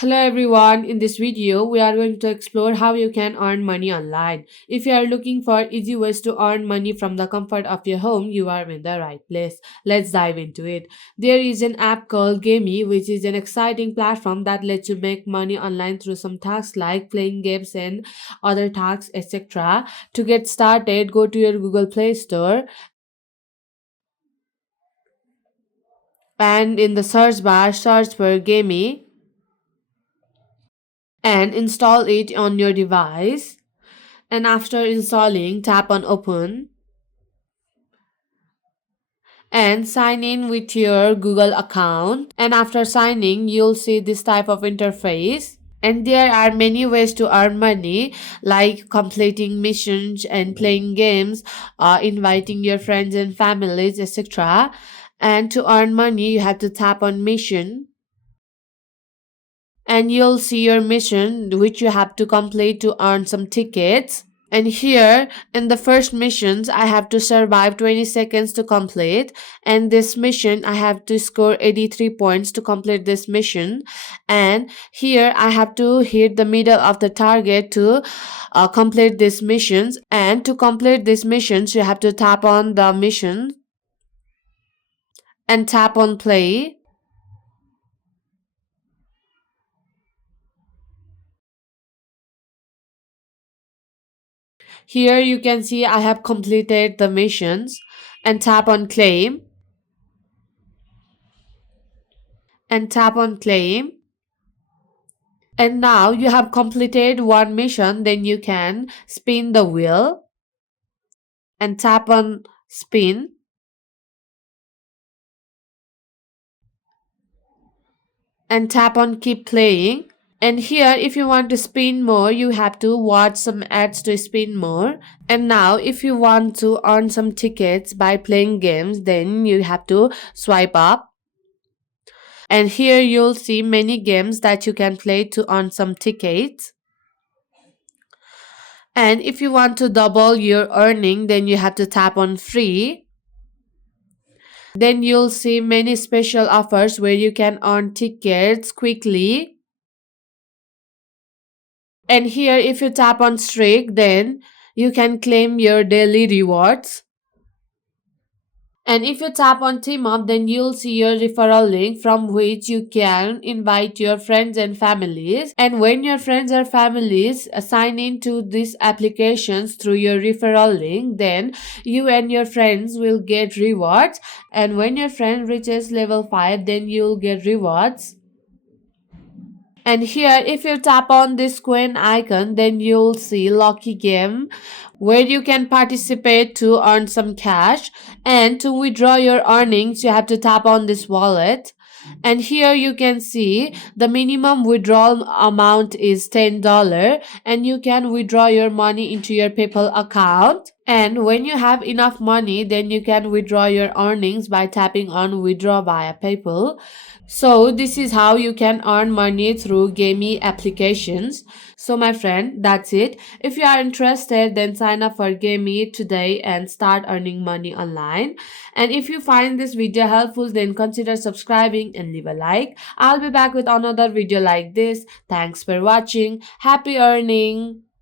Hello everyone, in this video we are going to explore how you can earn money online. If you are looking for easy ways to earn money from the comfort of your home, you are in the right place. Let's dive into it. There is an app called Gamey, which is an exciting platform that lets you make money online through some tasks like playing games and other tasks, etc. To get started, go to your Google Play Store and in the search bar search for Gamey and install it on your device. And after installing, tap on open and sign in with your Google account. And after signing, you'll see this type of interface. And there are many ways to earn money, like completing missions and playing games, inviting your friends and families, etc. And to earn money, you have to tap on mission and you'll see your mission which you have to complete to earn some tickets. And here in the first missions, I have to survive 20 seconds to complete. And this mission, I have to score 83 points to complete this mission. And here I have to hit the middle of the target to complete these missions. And to complete these missions, you have to tap on the mission and tap on play. Here you can see I have completed the missions and tap on claim and tap on claim. And now you have completed one mission, then you can spin the wheel and tap on spin and tap on keep playing. And here, if you want to spin more, you have to watch some ads to spin more. And now, if you want to earn some tickets by playing games, then you have to swipe up. And here you'll see many games that you can play to earn some tickets. And if you want to double your earning, then you have to tap on free. Then you'll see many special offers where you can earn tickets quickly. And here, if you tap on streak, then you can claim your daily rewards. And if you tap on team up, then you'll see your referral link from which you can invite your friends and families. And when your friends or families sign into these applications through your referral link, then you and your friends will get rewards. And when your friend reaches level 5, then you'll get rewards. And here, if you tap on this coin icon, then you'll see Lucky Game where you can participate to earn some cash. And to withdraw your earnings, you have to tap on this wallet. And here you can see the minimum withdrawal amount is $10 and you can withdraw your money into your PayPal account. And when you have enough money, then you can withdraw your earnings by tapping on withdraw via PayPal. So this is how you can earn money through Gamey applications. So my friend, that's it. If you are interested, then sign up for Gamey today and start earning money online. And if you find this video helpful, then consider subscribing and leave a like. I'll be back with another video like this. Thanks for watching. Happy earning!